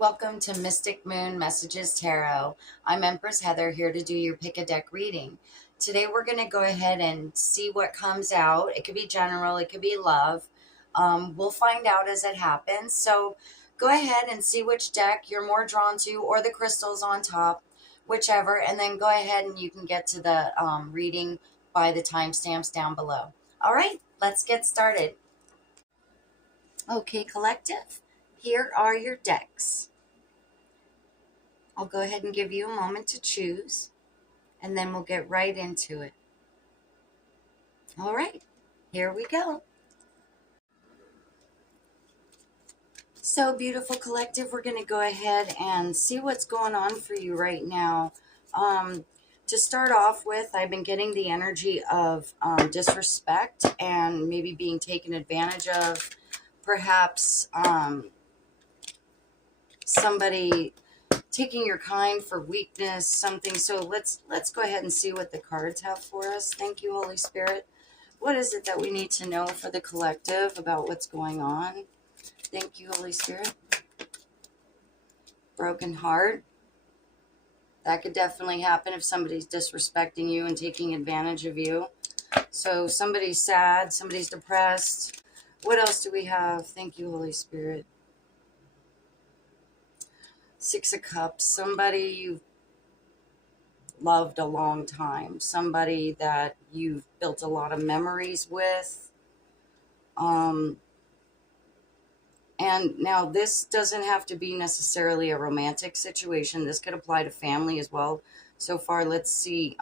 Welcome to Mystic Moon Messages Tarot. I'm Empress Heather, here to do your pick a deck reading. Today we're going to go ahead and see what comes out. It could be general, it could be love. We'll find out as it happens. So go ahead and see which deck you're more drawn to, or the crystals on top, whichever, and then go ahead and you can get to the reading by the timestamps down below. All right, let's get started. Okay, collective, here are your decks. I'll go ahead and give you a moment to choose, and then we'll get right into it. All right, here we go. So, beautiful collective, we're going to go ahead and see what's going on for you right now. To start off with, I've been getting the energy of disrespect and maybe being taken advantage of. Perhaps somebody taking your kind for weakness, something. So let's go ahead and see what the cards have for us. Thank you, Holy Spirit. What is it that we need to know for the collective about what's going on? Thank you, Holy Spirit. Broken heart. That could definitely happen if somebody's disrespecting you and taking advantage of you. So somebody's sad, somebody's depressed. What else do we have? Thank you, Holy Spirit. Six of Cups. Somebody you've loved a long time. Somebody that you've built a lot of memories with. And now this doesn't have to be necessarily a romantic situation. This could apply to family as well. So far, let's see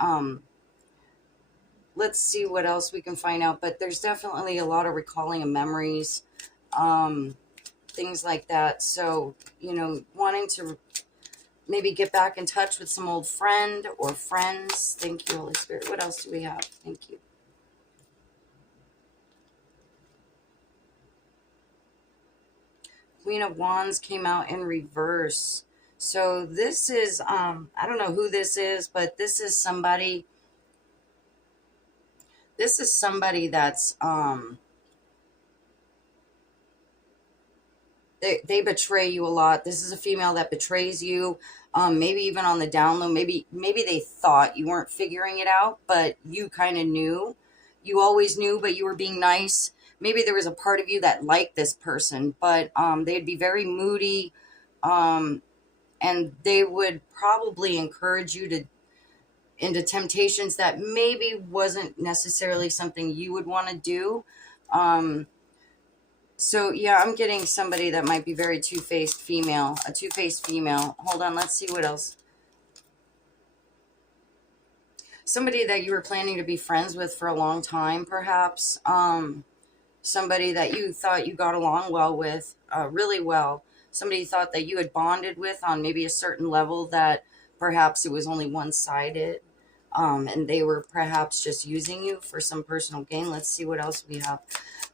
what else we can find out. But there's definitely a lot of recalling of memories, things like that. So, wanting to maybe get back in touch with some old friend or friends. Thank you, Holy Spirit. What else do we have? Thank you. Queen of Wands came out in reverse. So this is, I don't know who this is, but this is somebody that's, they betray you a lot. This is a female that betrays you. Maybe even on the down low, maybe they thought you weren't figuring it out, but you kind of knew. You always knew, but you were being nice. Maybe there was a part of you that liked this person, but they'd be very moody, and they would probably encourage you into temptations that maybe wasn't necessarily something you would want to do. So yeah, I'm getting somebody that might be very two-faced female, a two-faced female. Hold on, let's see what else. Somebody that you were planning to be friends with for a long time, perhaps. Somebody that you thought you got along well with, really well. Somebody you thought that you had bonded with on maybe a certain level that perhaps it was only one-sided. And they were perhaps just using you for some personal gain. Let's see what else we have.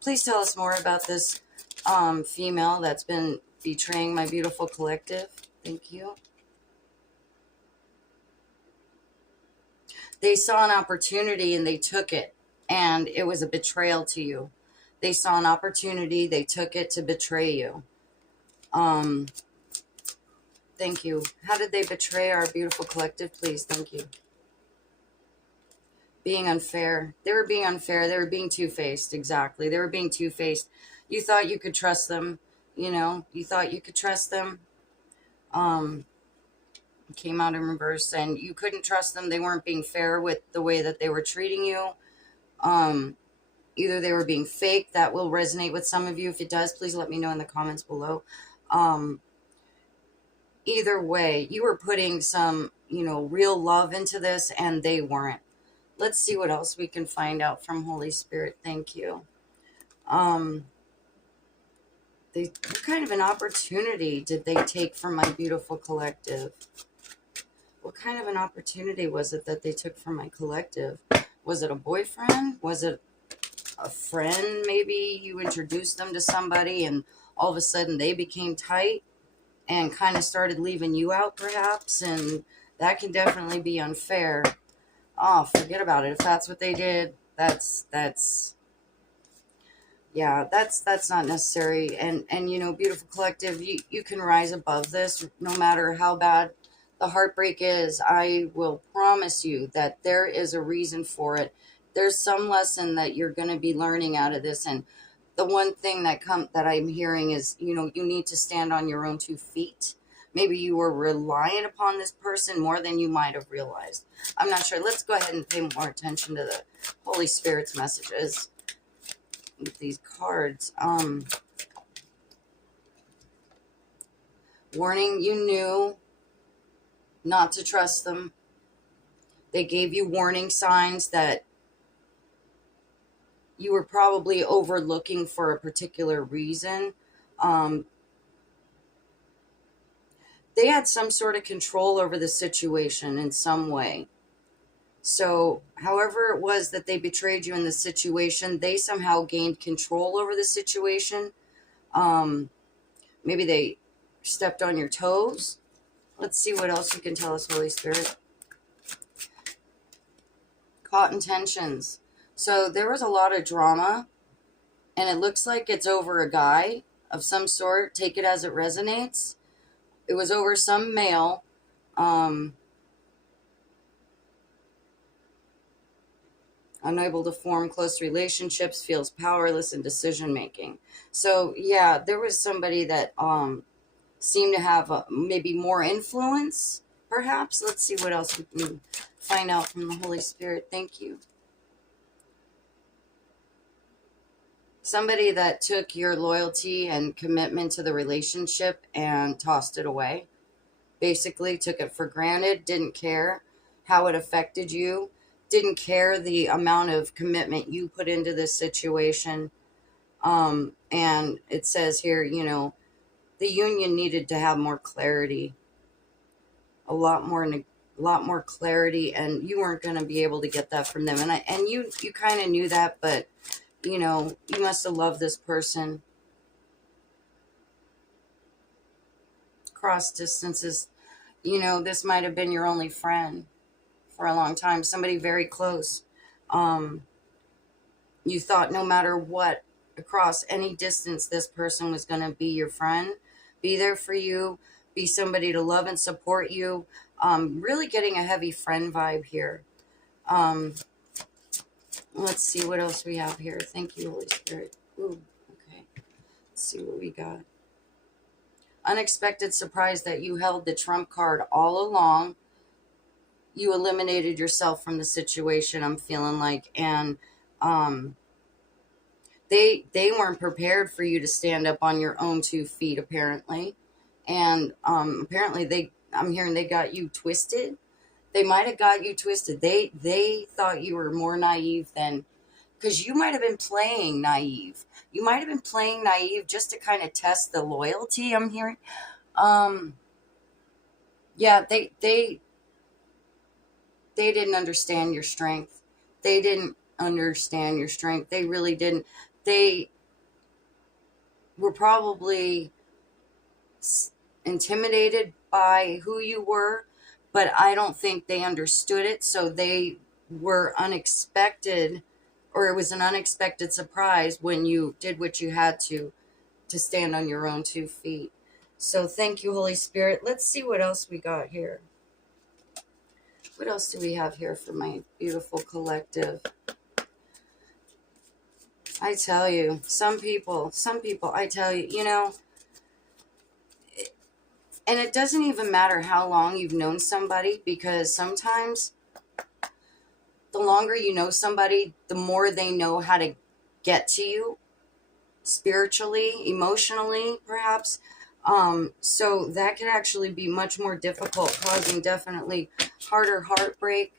Please tell us more about this female that's been betraying my beautiful collective. Thank you. They saw an opportunity and they took it, and it was a betrayal to you. They saw an opportunity, they took it to betray you. Thank you. How did they betray our beautiful collective, please? Thank you. Being unfair. They were being unfair. They were being two-faced. Exactly. They were being two-faced. You thought you could trust them. You thought you could trust them. Came out in reverse, and you couldn't trust them. They weren't being fair with the way that they were treating you. Either they were being fake. That will resonate with some of you. If it does, please let me know in the comments below. Either way, you were putting some, real love into this, and they weren't. Let's see what else we can find out from Holy Spirit. Thank you. What kind of an opportunity did they take from my beautiful collective? What kind of an opportunity was it that they took from my collective? Was it a boyfriend? Was it a friend? Maybe you introduced them to somebody and all of a sudden they became tight and kind of started leaving you out, perhaps. And that can definitely be unfair. Oh, forget about it. If that's what they did, that's Yeah, that's not necessary. And you know, beautiful collective, you can rise above this no matter how bad the heartbreak is. I will promise you that there is a reason for it. There's some lesson that you're going to be learning out of this. And the one thing that I'm hearing is, you know, you need to stand on your own 2 feet. Maybe you were relying upon this person more than you might have realized. I'm not sure. Let's go ahead and pay more attention to the Holy Spirit's messages with these cards. Warning, you knew not to trust them. They gave you warning signs that you were probably overlooking for a particular reason. Um, they had some sort of control over the situation in some way. So, however it was that they betrayed you in the situation, they somehow gained control over the situation. Um, Maybe they stepped on your toes. Let's see what else you can tell us, Holy Spirit. Caught in tensions. So there was a lot of drama, and it looks like it's over a guy of some sort. Take it as it resonates. It was over some male. Unable to form close relationships, feels powerless in decision making. So yeah, there was somebody that seemed to have maybe more influence, perhaps. Let's see what else we can find out from the Holy Spirit. Thank you. Somebody that took your loyalty and commitment to the relationship and tossed it away. Basically, took it for granted, didn't care how it affected you, didn't care the amount of commitment you put into this situation. And it says here, you know, the union needed to have more clarity, a lot more clarity, and you weren't going to be able to get that from them. And you kind of knew that, but you know, you must have loved this person. Cross distances, you know, this might have been your only friend for a long time, somebody very close. Um, you thought no matter what, across any distance, this person was going to be your friend, be there for you, be somebody to love and support you. Really getting a heavy friend vibe here. Um, let's see what else we have here. Thank you, Holy Spirit. Ooh, okay. Let's see what we got. Unexpected surprise that you held the trump card all along. You eliminated yourself from the situation, I'm feeling like, and they weren't prepared for you to stand up on your own 2 feet, apparently. And apparently I'm hearing they got you twisted. They might have got you twisted. They thought you were more naive than, because you might have been playing naive. You might have been playing naive just to kind of test the loyalty, I'm hearing. Um, yeah, they didn't understand your strength. They didn't understand your strength. They really didn't. They were probably intimidated by who you were, but I don't think they understood it. So they were unexpected, or it was an unexpected surprise when you did what you had to stand on your own 2 feet. So thank you, Holy Spirit. Let's see what else we got here. What else do we have here for my beautiful collective? I tell you, some people, I tell you, you know, and it doesn't even matter how long you've known somebody, because sometimes the longer you know somebody, the more they know how to get to you spiritually, emotionally, perhaps. So that can actually be much more difficult, causing definitely harder heartbreak,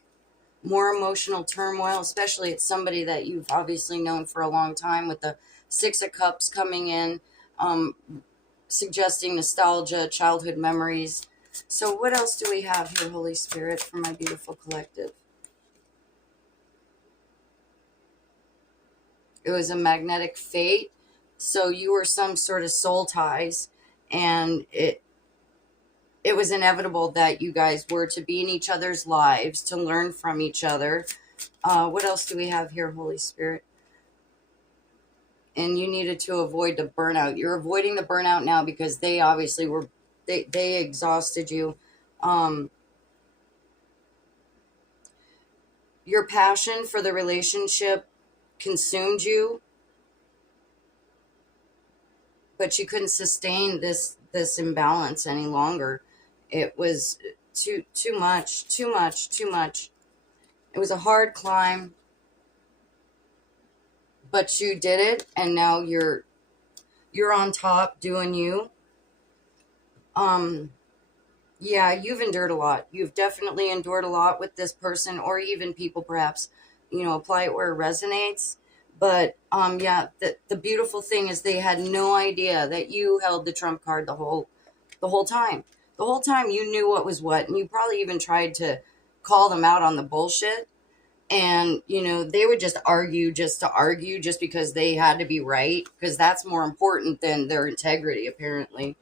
more emotional turmoil, especially it's somebody that you've obviously known for a long time, with the Six of Cups coming in, suggesting nostalgia, childhood memories. So what else do we have here, Holy Spirit, for my beautiful collective? It was a magnetic fate. So you were some sort of soul ties, and it was inevitable that you guys were to be in each other's lives, to learn from each other. What else do we have here, Holy Spirit? and you needed to avoid the burnout. You're avoiding the burnout now because they obviously they exhausted you. Um, your passion for the relationship consumed you, but you couldn't sustain this imbalance any longer. It was too much, too much, too much. It was a hard climb, but you did it, and now you're on top doing you. Um, yeah, you've endured a lot. You've definitely endured a lot with this person, or even people, perhaps. Apply it where it resonates. But yeah, the beautiful thing is they had no idea that you held the trump card the whole time. The whole time you knew what was what, and you probably even tried to call them out on the bullshit. And they would just argue just to argue, just because they had to be right, because that's more important than their integrity, apparently.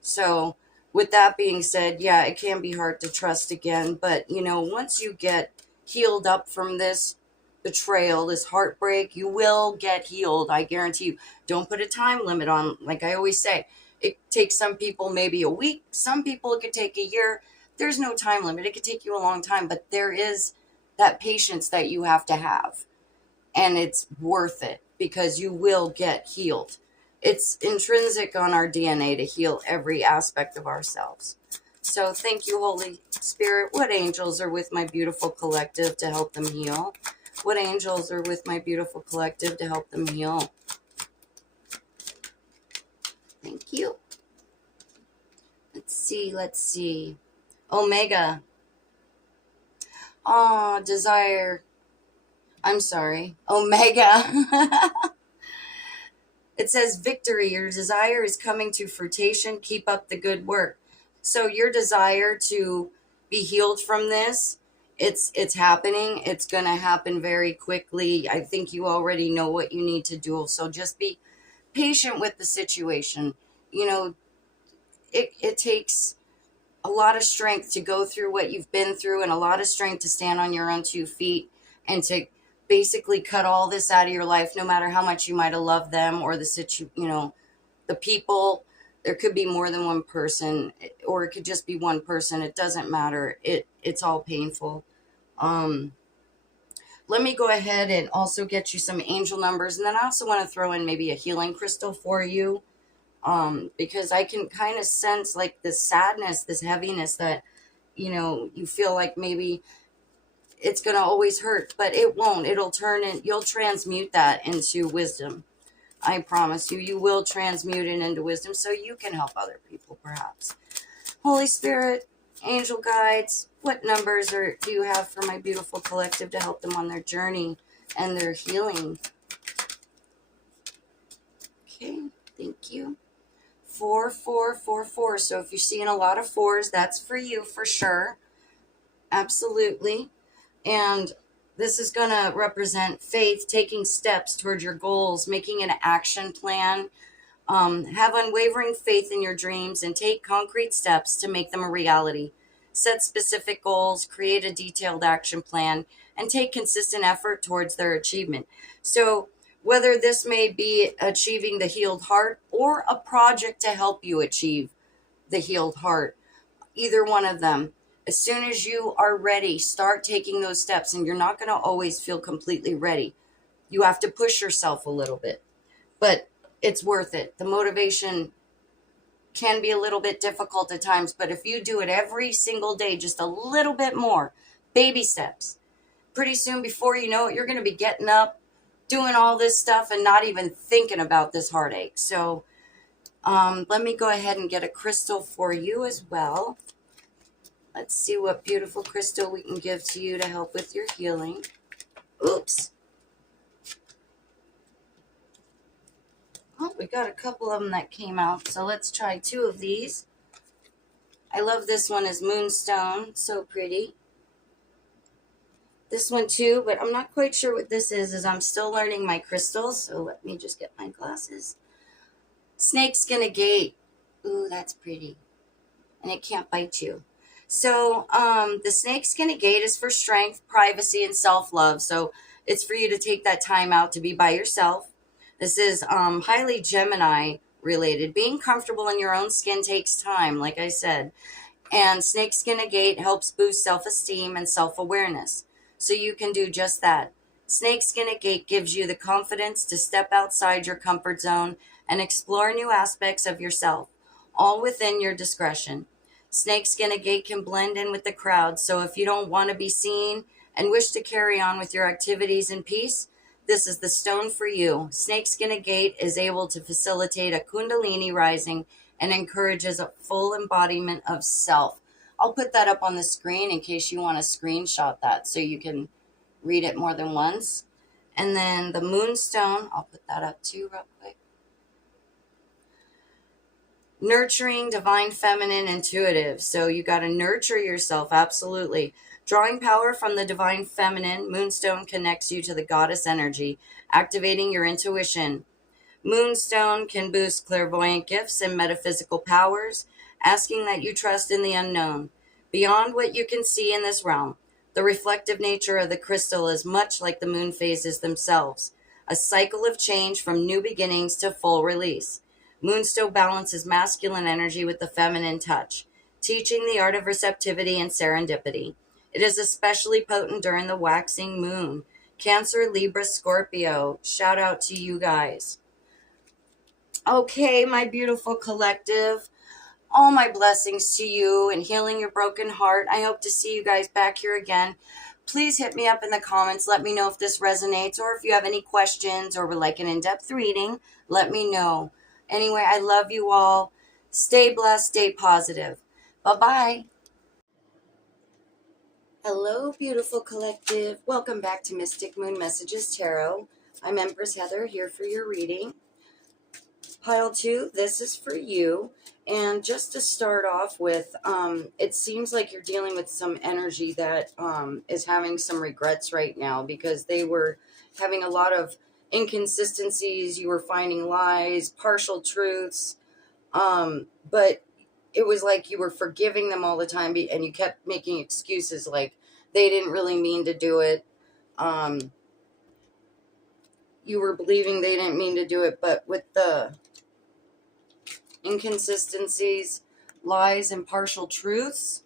So, with that being said, yeah, it can be hard to trust again. But, once you get healed up from this betrayal, this heartbreak, you will get healed. I guarantee you. Don't put a time limit on, like I always say. It takes some people maybe a week. Some people it could take a year. There's no time limit. It could take you a long time. But there is that patience that you have to have. And it's worth it, because you will get healed. It's intrinsic on our DNA to heal every aspect of ourselves. So thank you, Holy Spirit. What angels are with my beautiful collective to help them heal? What angels are with my beautiful collective to help them heal? Thank you. Let's see. Omega. Oh, desire. I'm sorry. Omega. It says victory. Your desire is coming to fruition. Keep up the good work. So your desire to be healed from this, it's happening. It's going to happen very quickly. I think you already know what you need to do. So just be patient with the situation. It takes a lot of strength to go through what you've been through, and a lot of strength to stand on your own 2 feet and to basically cut all this out of your life, no matter how much you might have loved them or the people. There could be more than one person, or it could just be one person. It doesn't matter. It's all painful. Let me go ahead and also get you some angel numbers. And then I also want to throw in maybe a healing crystal for you. Because I can kind of sense like this sadness, this heaviness that, you feel like maybe it's going to always hurt, but it won't. It'll turn in, you'll transmute that into wisdom. I promise you, you will transmute it into wisdom so you can help other people, perhaps. Holy Spirit, angel guides, what numbers do you have for my beautiful collective to help them on their journey and their healing? Okay, thank you. 4444. So if you're seeing a lot of fours, that's for you for sure. Absolutely. And this is going to represent faith, taking steps towards your goals, making an action plan. Have unwavering faith in your dreams and take concrete steps to make them a reality. Set specific goals, create a detailed action plan, and take consistent effort towards their achievement. So whether this may be achieving the healed heart or a project to help you achieve the healed heart, either one of them, as soon as you are ready, start taking those steps. And you're not going to always feel completely ready. You have to push yourself a little bit, but it's worth it. The motivation can be a little bit difficult at times, but if you do it every single day, just a little bit more, baby steps, pretty soon, before you know it, you're going to be getting up, doing all this stuff, and not even thinking about this heartache. So let me go ahead and get a crystal for you as well. Let's see what beautiful crystal we can give to you to help with your healing. Oops. Oh, we got a couple of them that came out, so let's try 2 of these. I love this one as Moonstone, so pretty. This one too, but I'm not quite sure what this is, as I'm still learning my crystals, so let me just get my glasses. Snakeskin Agate. Ooh, that's pretty. And it can't bite you. So the snakeskin agate is for strength, privacy, and self-love. So it's for you to take that time out to be by yourself. This is highly Gemini related. Being comfortable in your own skin takes time, like I said. And Snakeskin Agate helps boost self esteem and self awareness. So you can do just that. Snakeskin Agate gives you the confidence to step outside your comfort zone and explore new aspects of yourself, all within your discretion. Snakeskin Agate can blend in with the crowd, so if you don't want to be seen and wish to carry on with your activities in peace, this is the stone for you. Snakeskin Agate is able to facilitate a Kundalini rising and encourages a full embodiment of self. I'll put that up on the screen in case you want to screenshot that so you can read it more than once. And then the Moonstone, I'll put that up too real quick. Nurturing, divine, feminine, intuitive. So you got to nurture yourself, absolutely. Drawing power from the divine feminine, Moonstone connects you to the goddess energy, activating your intuition. Moonstone can boost clairvoyant gifts and metaphysical powers, asking that you trust in the unknown. Beyond what you can see in this realm, the reflective nature of the crystal is much like the moon phases themselves, a cycle of change from new beginnings to full release. Moonstone balances masculine energy with the feminine touch, teaching the art of receptivity and serendipity. It is especially potent during the waxing moon. Cancer, Libra, Scorpio. Shout out to you guys. Okay, my beautiful collective. All my blessings to you and healing your broken heart. I hope to see you guys back here again. Please hit me up in the comments. Let me know if this resonates, or if you have any questions or would like an in-depth reading, let me know. Anyway, I love you all. Stay blessed, stay positive. Bye-bye. Hello, beautiful collective. Welcome back to Mystic Moon Messages Tarot. I'm Empress Heather here for your reading. Pile 2, this is for you. And just to start off with, it seems like you're dealing with some energy that is having some regrets right now, because they were having a lot of inconsistencies. You were finding lies, partial truths, but it was like you were forgiving them all the time, and you kept making excuses like they didn't really mean to do it. You were believing they didn't mean to do it, but with the inconsistencies, lies, and partial truths,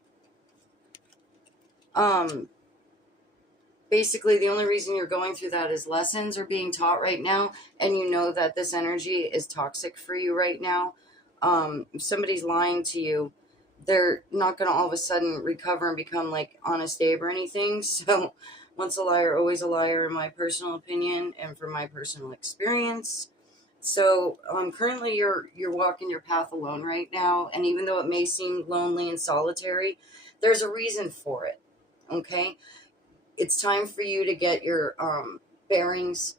basically the only reason you're going through that is lessons are being taught right now, and you know that this energy is toxic for you right now. If somebody's lying to you, they're not going to all of a sudden recover and become like Honest Abe or anything. So once a liar, always a liar, in my personal opinion and from my personal experience. So currently you're walking your path alone right now, and even though it may seem lonely and solitary, there's a reason for it. Okay, it's time for you to get your bearings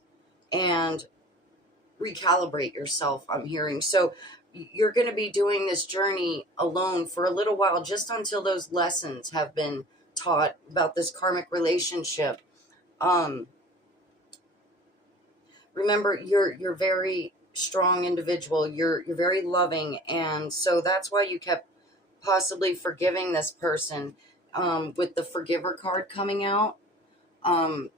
and recalibrate yourself, I'm hearing. So you're going to be doing this journey alone for a little while, just until those lessons have been taught about this karmic relationship. Remember, you're very strong individual. You're very loving, and so that's why you kept possibly forgiving this person. With the forgiver card coming out, I'm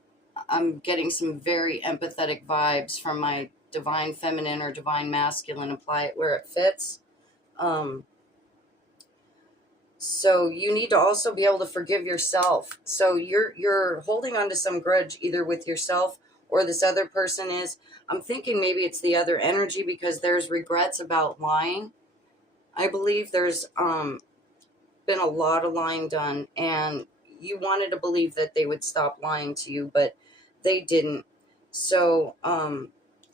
getting some very empathetic vibes from my divine feminine or divine masculine. Apply it where it fits. So you need to also be able to forgive yourself. So you're holding on to some grudge, either with yourself or this other person is. I'm thinking maybe it's the other energy, because there's regrets about lying. I believe there's been a lot of lying done, and you wanted to believe that they would stop lying to you, but they didn't. So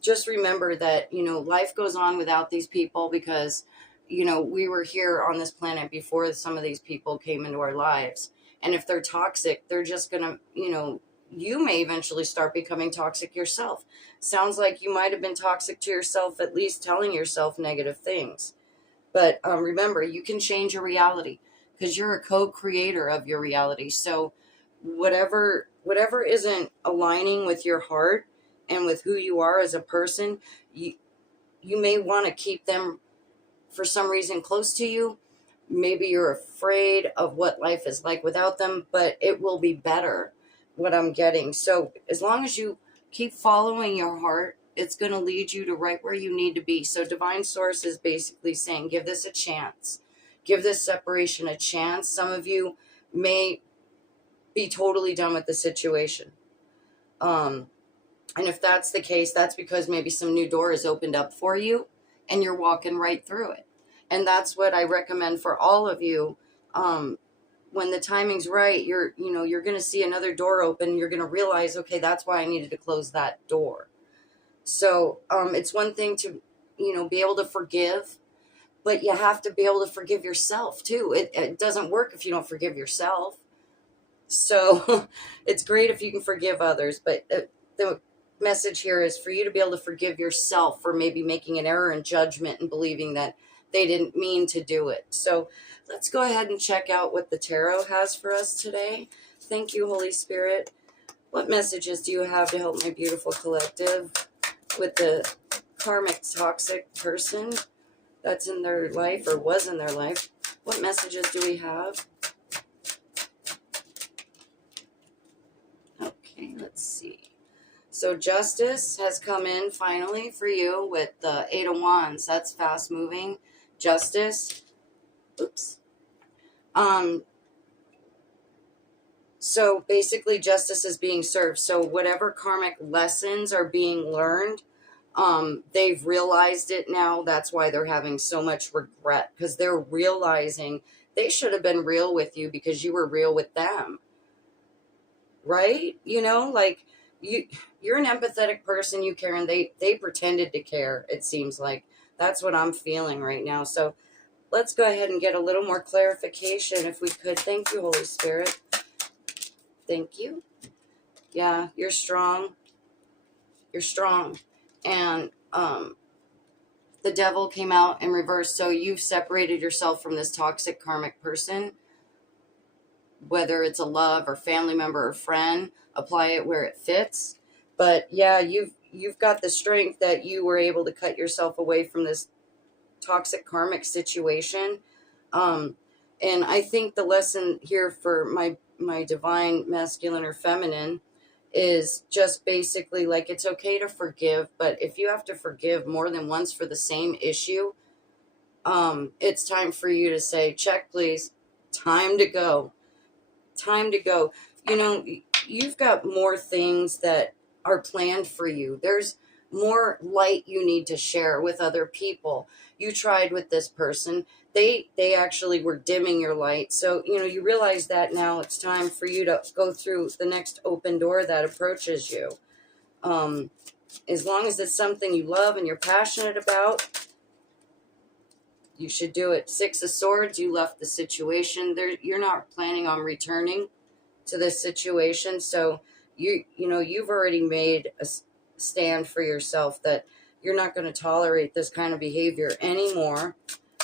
just remember that, life goes on without these people, because, we were here on this planet before some of these people came into our lives. And if they're toxic, they're just going to, you may eventually start becoming toxic yourself. Sounds like you might have been toxic to yourself, at least telling yourself negative things. But remember, you can change your reality, because you're a co-creator of your reality. So whatever isn't aligning with your heart and with who you are as a person, you may want to keep them for some reason close to you. Maybe you're afraid of what life is like without them, but it will be better, what I'm getting. So as long as you keep following your heart It's going to lead you to right where you need to be. So divine source is basically saying, give this a chance. Give this separation a chance. Some of you may be totally done with the situation. And if that's the case, that's because maybe some new door is opened up for you and you're walking right through it. And that's what I recommend for all of you. When the timing's right, you're going to see another door open. You're going to realize, okay, that's why I needed to close that door. So it's one thing to, be able to forgive, but you have to be able to forgive yourself too. It doesn't work if you don't forgive yourself. So it's great if you can forgive others, but the message here is for you to be able to forgive yourself for maybe making an error in judgment and believing that they didn't mean to do it. So let's go ahead and check out what the tarot has for us today. Thank you, Holy Spirit. What messages do you have to help my beautiful collective with the karmic toxic person that's in their life or was in their life? What messages do we have? Okay, let's see. So justice has come in finally for you with the 8 of Wands. That's fast moving. Justice. Oops. So basically justice is being served. So whatever karmic lessons are being learned, they've realized it now. That's why they're having so much regret, because they're realizing they should have been real with you because you were real with them. Right? Like you're an empathetic person, you care, and they pretended to care, it seems like. That's what I'm feeling right now. So let's go ahead and get a little more clarification if we could. Thank you, Holy Spirit. Thank you. Yeah, you're strong. You're strong. And the devil came out in reverse. So you've separated yourself from this toxic karmic person, whether it's a love or family member or friend. Apply it where it fits. But yeah, you've got the strength that you were able to cut yourself away from this toxic karmic situation. And I think the lesson here for my divine masculine or feminine is just basically like, it's okay to forgive, but if you have to forgive more than once for the same issue, it's time for you to say, check, please. Time to go. Time to go. You've got more things that are planned for you. There's more light you need to share with other people. You tried with this person. They actually were dimming your light. So, you realize that now it's time for you to go through the next open door that approaches you. As long as it's something you love and you're passionate about, you should do it. 6 of Swords, you left the situation. You're not planning on returning to this situation. So, you've already made a stand for yourself that you're not going to tolerate this kind of behavior anymore.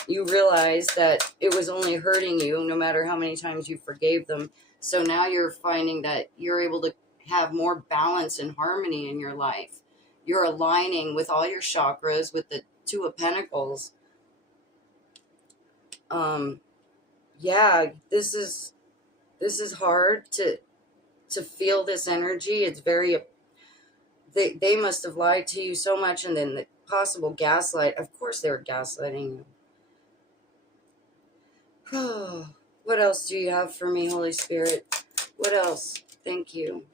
You realize that it was only hurting you no matter how many times you forgave them. So now you're finding that you're able to have more balance and harmony in your life. You're aligning with all your chakras with the 2 of Pentacles. Yeah, this is hard to feel this energy. It's very, they must have lied to you so much, and then the possible gaslight. Of course they were gaslighting you. What else do you have for me, Holy Spirit? What else? Thank you.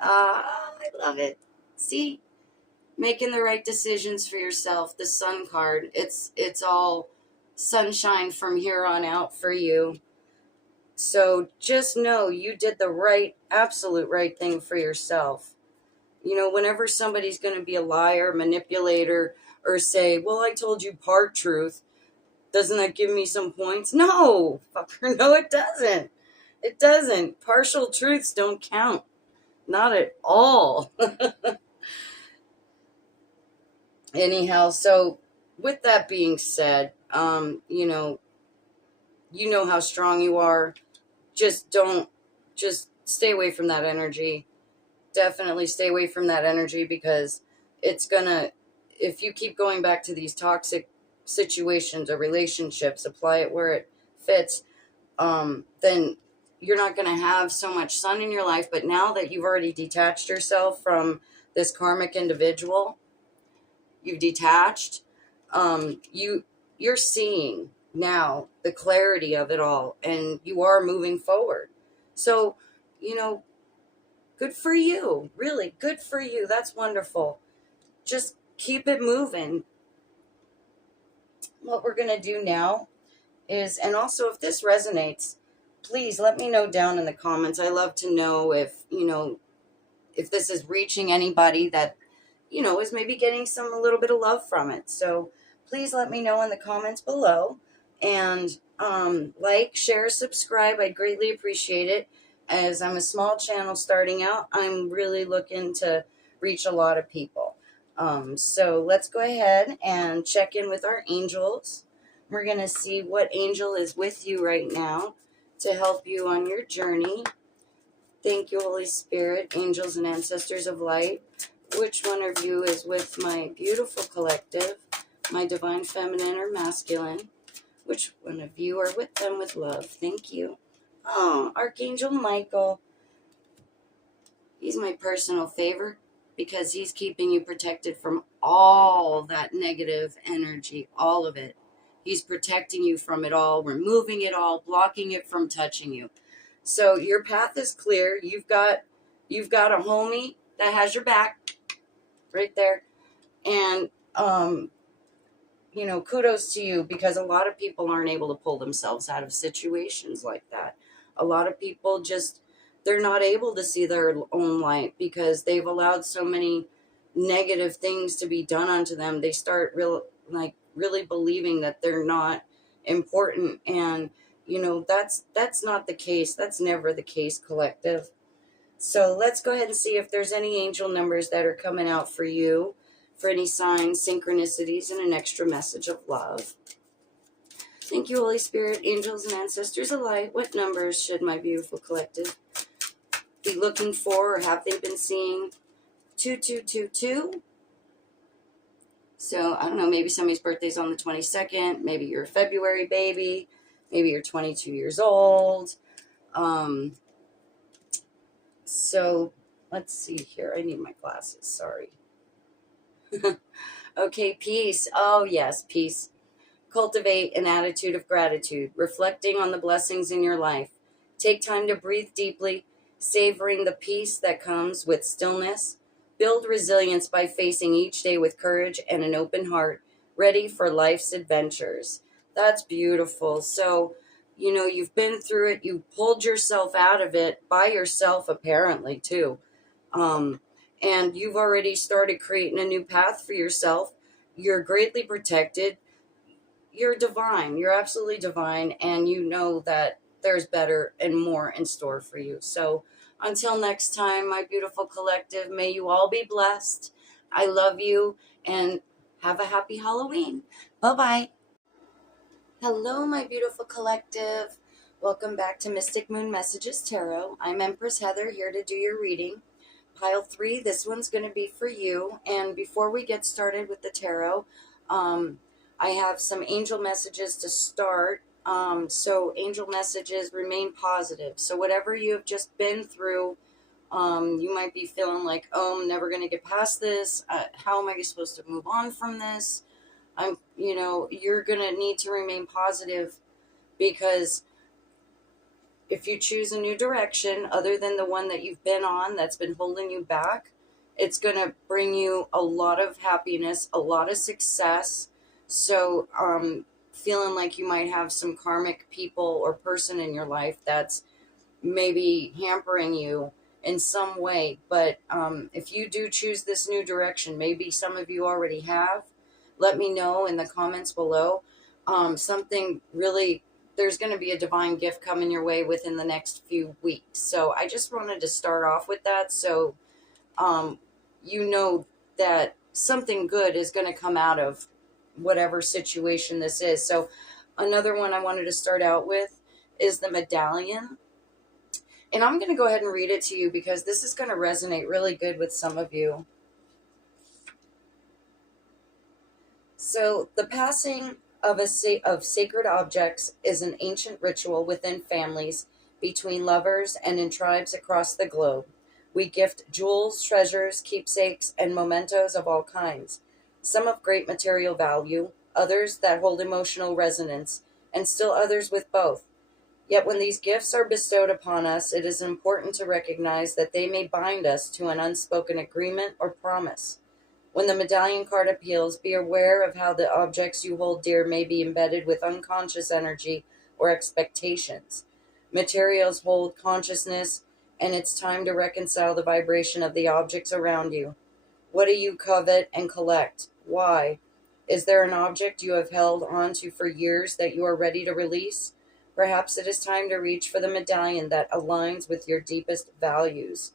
I love it. See? Making the right decisions for yourself. The Sun card. It's all sunshine from here on out for you. So just know you did the absolute right thing for yourself. Whenever somebody's going to be a liar, manipulator, or say, well, I told you part truth, doesn't that give me some points? No, fucker, no, it doesn't. It doesn't. Partial truths don't count. Not at all. Anyhow, so with that being said, you know how strong you are. Just stay away from that energy. Definitely stay away from that energy, because if you keep going back to these toxic situations or relationships, apply it where it fits, then you're not going to have so much sun in your life. But now that you've already detached yourself from this karmic individual. You've detached. You're seeing now the clarity of it all, and you are moving forward. So, you know, good for you. Really, good for you. That's wonderful. Just keep it moving. What we're going to do now is, and also if this resonates, please let me know down in the comments. I love to know if, if this is reaching anybody that, is maybe getting a little bit of love from it. So please let me know in the comments below, and like, share, subscribe. I'd greatly appreciate it. As I'm a small channel starting out, I'm really looking to reach a lot of people. So let's go ahead and check in with our angels. We're going to see what angel is with you right now to help you on your journey. Thank you, Holy Spirit, angels and ancestors of light. Which one of you is with my beautiful collective, my divine feminine or masculine? Which one of you are with them with love? Thank you. Oh, Archangel Michael. He's my personal favorite because he's keeping you protected from all that negative energy, all of it. He's protecting you from it all, removing it all, blocking it from touching you. So your path is clear. You've got a homie that has your back right there. And kudos to you, because a lot of people aren't able to pull themselves out of situations like that. A lot of people they're not able to see their own light because they've allowed so many negative things to be done unto them. They start really believing that they're not important, and that's not the case. That's never the case, collective. So let's go ahead and see if there's any angel numbers that are coming out for you, for any signs, synchronicities, and an extra message of love. Thank you, Holy Spirit, angels and ancestors alike. What numbers should my beautiful collective be looking for, or have they been seeing? 2222. So I don't know, maybe somebody's birthday's on the 22nd. Maybe you're a February baby. Maybe you're 22 years old. So let's see here. I need my glasses. Sorry. Okay, peace. Oh, yes, peace. Cultivate an attitude of gratitude, reflecting on the blessings in your life. Take time to breathe deeply, savoring the peace that comes with stillness. Build resilience by facing each day with courage and an open heart, ready for life's adventures. That's beautiful. So, you've been through it. You pulled yourself out of it by yourself, apparently, too. And you've already started creating a new path for yourself. You're greatly protected. You're divine. You're absolutely divine. And you know that there's better and more in store for you. So until next time, my beautiful collective, may you all be blessed. I love you, and have a happy Halloween. Bye-bye. Hello, my beautiful collective. Welcome back to Mystic Moon Messages Tarot. I'm Empress Heather, here to do your reading. Pile 3, this one's going to be for you. And before we get started with the tarot, I have some angel messages to start. So angel messages, remain positive. So whatever you have just been through, you might be feeling like, oh, I'm never going to get past this. How am I supposed to move on from this? You're going to need to remain positive, because if you choose a new direction other than the one that you've been on that's been holding you back, it's going to bring you a lot of happiness, a lot of success. So feeling like you might have some karmic people or person in your life that's maybe hampering you in some way. But if you do choose this new direction, maybe some of you already have, let me know in the comments below. Something really, there's going to be a divine gift coming your way within the next few weeks. So I just wanted to start off with that. So, that something good is going to come out of whatever situation this is. So another one I wanted to start out with is the medallion. And I'm going to go ahead and read it to you because this is going to resonate really good with some of you. So the passing of sacred objects is an ancient ritual within families, between lovers, and in tribes across the globe. We gift jewels, treasures, keepsakes, and mementos of all kinds, some of great material value, others that hold emotional resonance, and still others with both. Yet when these gifts are bestowed upon us, it is important to recognize that they may bind us to an unspoken agreement or promise. When the medallion card appeals, be aware of how the objects you hold dear may be embedded with unconscious energy or expectations. Materials hold consciousness, and it's time to reconcile the vibration of the objects around you. What do you covet and collect? Why? Is there an object you have held onto for years that you are ready to release? Perhaps it is time to reach for the medallion that aligns with your deepest values.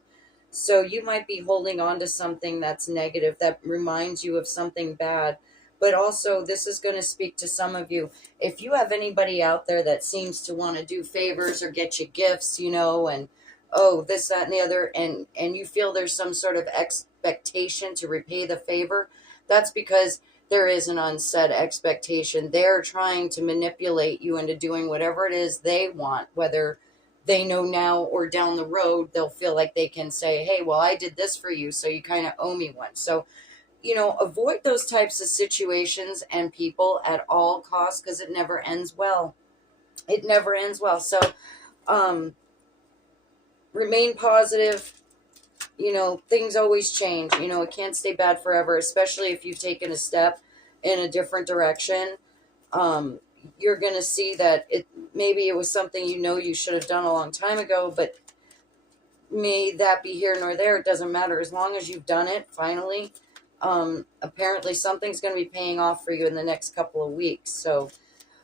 So you might be holding on to something that's negative, that reminds you of something bad. But also, this is going to speak to some of you. If you have anybody out there that seems to want to do favors or get you gifts, and oh, this, that, and the other, and you feel there's some sort of expectation to repay the favor, that's because there is an unsaid expectation. They're trying to manipulate you into doing whatever it is they want, whether they know now or down the road, they'll feel like they can say, hey, well, I did this for you, so you kind of owe me one. So, avoid those types of situations and people at all costs, because it never ends well. It never ends well. So, remain positive. Things always change. It can't stay bad forever, especially if you've taken a step in a different direction. You're going to see that maybe it was something you should have done a long time ago, but may that be here nor there. It doesn't matter. As long as you've done it, finally, apparently something's going to be paying off for you in the next couple of weeks. So,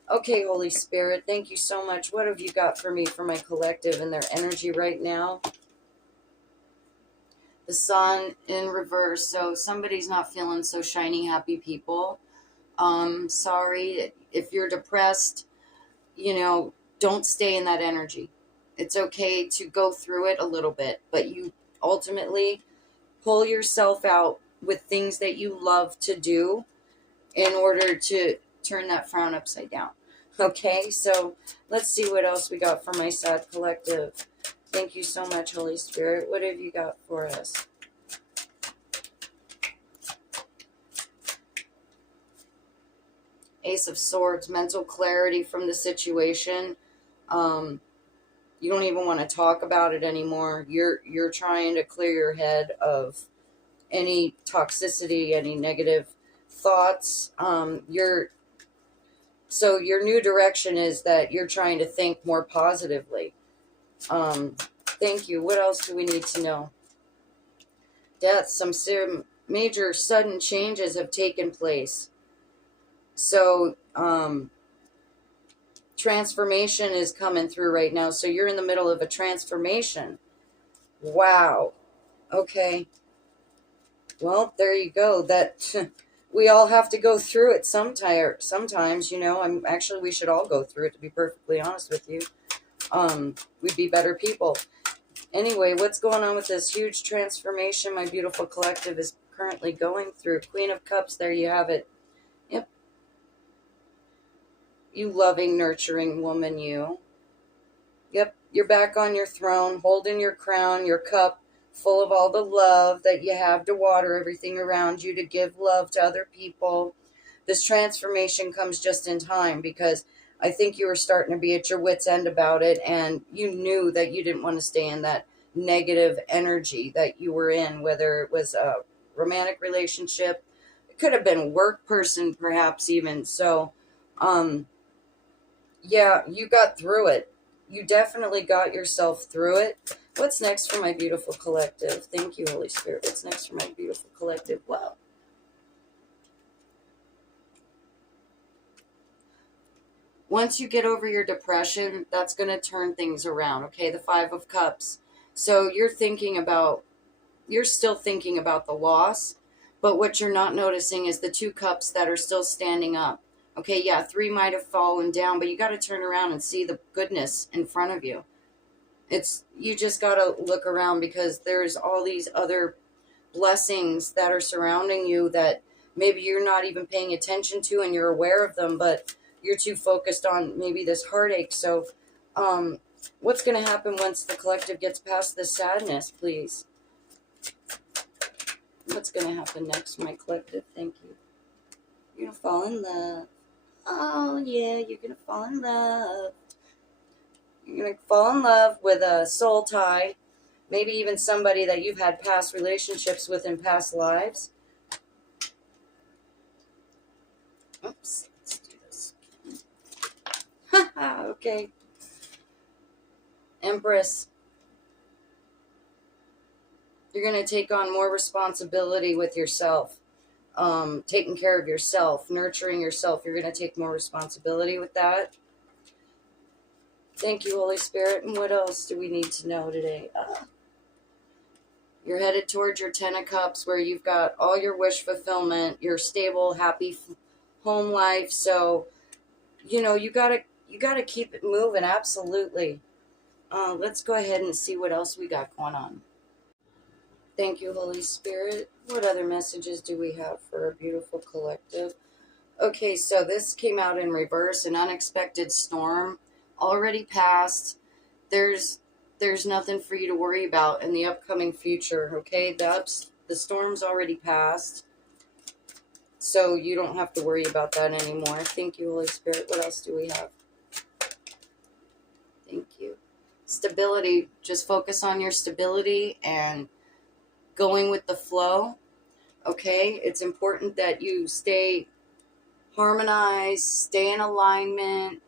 okay, Holy Spirit, thank you so much. What have you got for me, for my collective and their energy right now? The Sun in reverse. So somebody's not feeling so shiny, happy, people. Sorry if you're depressed, don't stay in that energy. It's okay to go through it a little bit, but you ultimately pull yourself out with things that you love to do in order to turn that frown upside down. Okay, so let's see what else we got for my sad collective. Thank you so much, Holy Spirit. What have you got for us? Ace of Swords, mental clarity from the situation. You don't even want to talk about it anymore. You're trying to clear your head of any toxicity, any negative thoughts. So your new direction is that you're trying to think more positively. Thank you. What else do we need to know? Death. Some major sudden changes have taken place. So, transformation is coming through right now. So you're in the middle of a transformation. Wow. Okay. Well, there you go. That we all have to go through it sometimes, we should all go through it, to be perfectly honest with you. We'd be better people. Anyway, what's going on with this huge transformation my beautiful collective is currently going through? Queen of Cups, there you have it. Yep. You loving, nurturing woman, you. Yep, you're back on your throne, holding your crown, your cup, full of all the love that you have to water everything around you, to give love to other people. This transformation comes just in time, because I think you were starting to be at your wit's end about it, and you knew that you didn't want to stay in that negative energy that you were in, whether it was a romantic relationship, it could have been a work person, perhaps even. So, yeah, you got through it. You definitely got yourself through it. What's next for my beautiful collective? Thank you, Holy Spirit. What's next for my beautiful collective? Wow. Once you get over your depression, that's going to turn things around, okay? The Five of Cups. So you're still thinking about the loss, but what you're not noticing is the two cups that are still standing up. Okay, yeah, three might have fallen down, but you got to turn around and see the goodness in front of you. You just got to look around, because there's all these other blessings that are surrounding you that maybe you're not even paying attention to, and you're aware of them, but you're too focused on maybe this heartache. So, what's going to happen once the collective gets past this sadness, please? What's going to happen next, my collective? Thank you. You're going to fall in love. Oh, yeah, you're going to fall in love. You're going to fall in love with a soul tie. Maybe even somebody that you've had past relationships with in past lives. Oops, let's do this. Okay. Empress. You're going to take on more responsibility with yourself. Taking care of yourself, nurturing yourself. You're going to take more responsibility with that. Thank you, Holy Spirit. And what else do we need to know today? You're headed towards your 10 of Cups, where you've got all your wish fulfillment, your stable, happy home life. So, you know, you gotta keep it moving. Absolutely. Let's go ahead and see what else we got going on. Thank you, Holy Spirit. What other messages do we have for a beautiful collective? Okay, so this came out in reverse. An unexpected storm already passed. There's nothing for you to worry about in the upcoming future, okay? The storm's already passed, so you don't have to worry about that anymore. Thank you, Holy Spirit. What else do we have? Thank you. Stability. Just focus on your stability and going with the flow, okay? It's important that you stay harmonized, stay in alignment,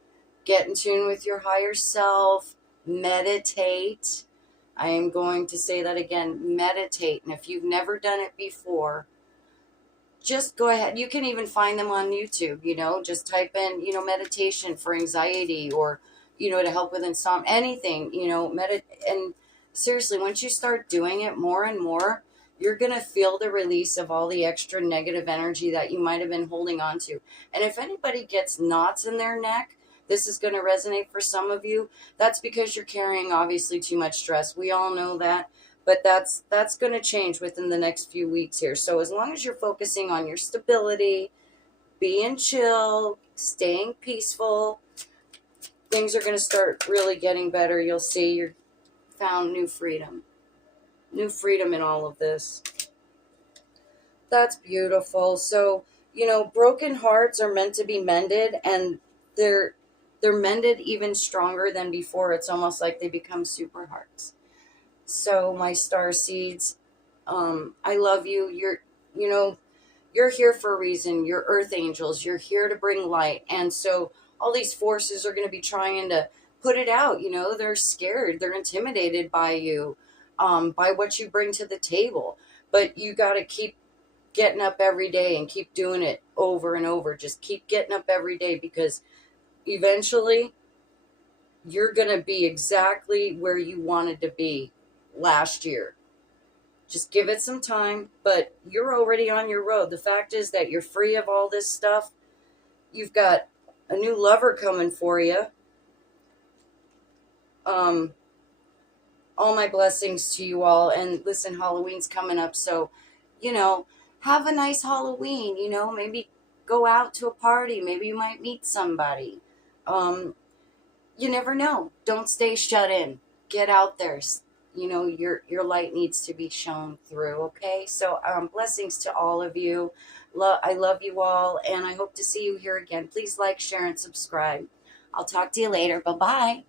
get in tune with your higher self, meditate. I am going to say that again, meditate. And if you've never done it before, just go ahead. You can even find them on YouTube, you know, just type in, you know, meditation for anxiety, or, you know, to help with insomnia, anything, you know, and seriously, once you start doing it more and more, you're going to feel the release of all the extra negative energy that you might have been holding on to. And if anybody gets knots in their neck, this is going to resonate for some of you. That's because you're carrying obviously too much stress. We all know that, but that's going to change within the next few weeks here. So as long as you're focusing on your stability, being chill, staying peaceful, things are going to start really getting better. You'll see you're found new freedom in all of this. That's beautiful. So, you know, broken hearts are meant to be mended, and they're mended even stronger than before. It's almost like they become super hearts. So my star seeds, I love you. You're here for a reason. You're earth angels. You're here to bring light. And so all these forces are going to be trying to put it out. You know, they're scared. They're intimidated by you, by what you bring to the table. But you got to keep getting up every day and keep doing it over and over. Just keep getting up every day, because eventually you're going to be exactly where you wanted to be last year. Just give it some time, but you're already on your road. The fact is that you're free of all this stuff. You've got a new lover coming for you. All my blessings to you all. And listen, Halloween's coming up, so, you know, have a nice Halloween. You know, maybe go out to a party. Maybe you might meet somebody. You never know. Don't stay shut in. Get out there. You know, your light needs to be shown through, okay? So blessings to all of you. I love you all, and I hope to see you here again. Please like, share, and subscribe. I'll talk to you later. Bye-bye.